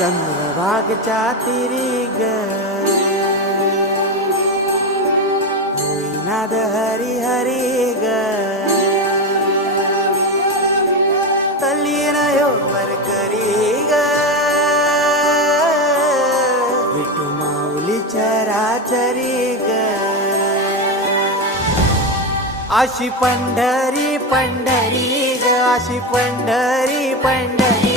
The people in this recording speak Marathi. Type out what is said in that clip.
चंद्रभागच्या तिरी ग हरी हरी ग. तल्लीन वर करी ग. विठू माऊली चराचरी ग. अशी पंढरी पंढरी ग अशी पंढरी पंढरी